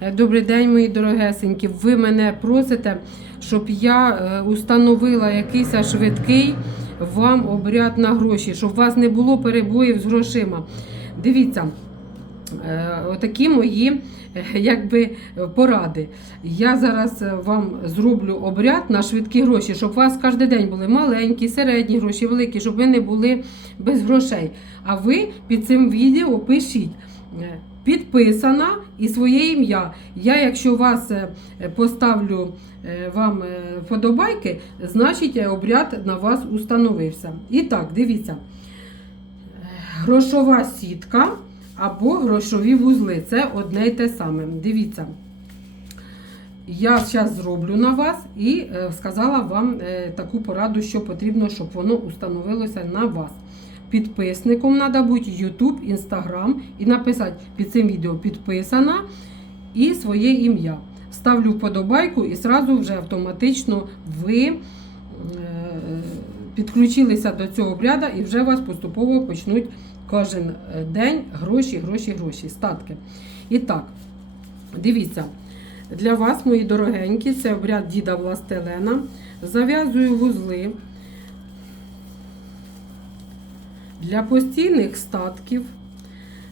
Е, Добрий день, мої дорогесенькі. Ви мене просите, щоб я е, установила якийсь швидкий вам обряд на гроші, щоб у вас не було перебоїв з грошима. Дивіться, е, отакі мої якби, поради. Я зараз вам зроблю обряд на швидкі гроші, щоб у вас кожен день були маленькі, середні гроші, великі, щоб ви не були без грошей. А ви під цим відео пишіть. Підписана і своє ім'я. Я, якщо вас е, поставлю е, вам е, вподобайки, значить обряд на вас установився. І так, дивіться. Грошова сітка або грошові вузли. Це одне й те саме. Дивіться. Я зараз зроблю на вас і сказала вам таку пораду, що потрібно, щоб воно установилося на вас. Підписником треба бути YouTube, Instagram і написати під цим відео підписана і своє ім'я. Ставлю вподобайку і сразу вже автоматично ви е, підключилися до цього обряду і вже вас поступово почнуть кожен е, день гроші, гроші, гроші, статки. І так, дивіться. Для вас, мої дорогенькі, це обряд діда Властелена. Зав'язую вузли для постійних статків,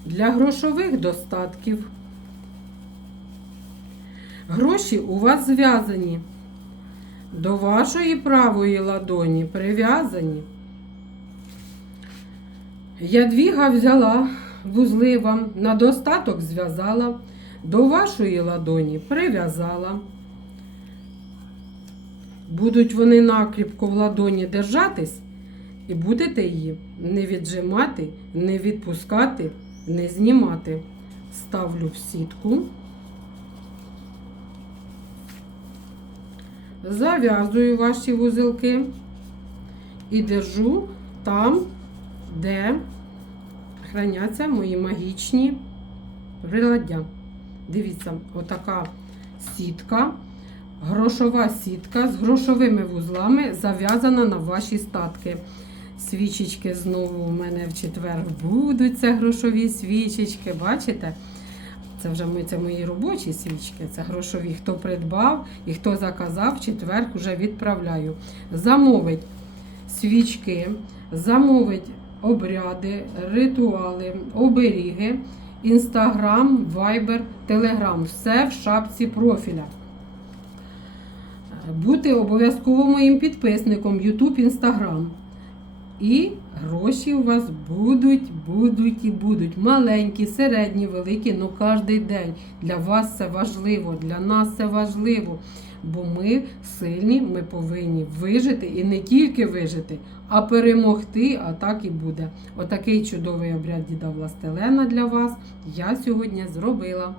для грошових достатків. Гроші у вас зв'язані. До вашої правої ладоні прив'язані. Ядвіга взяла вузли вам, на достаток зв'язала, до вашої ладоні прив'язала. Будуть вони накріпко в ладоні держатись, і будете її не віджимати, не відпускати, не знімати. Ставлю в сітку. Зав'язую ваші вузелки і держу там, де храняться мої магічні приладдя. Дивіться, отака сітка, грошова сітка з грошовими вузлами зав'язана на ваші статки. Свічечки знову у мене в четвер будуть це грошові свічечки. Бачите? Це вже це мої робочі свічки, це грошові. Хто придбав і хто заказав, в четвер вже відправляю. Замовить свічки, замовить обряди, ритуали, оберіги, інстаграм, вайбер, телеграм. Все в шапці профіля. Бути обов'язково моїм підписником YouTube, Instagram. І гроші у вас будуть, будуть і будуть. Маленькі, середні, великі, але кожен день. Для вас це важливо, для нас це важливо. Бо ми сильні, ми повинні вижити і не тільки вижити, а перемогти, а так і буде. Отакий чудовий обряд діда Властелена для вас я сьогодні зробила.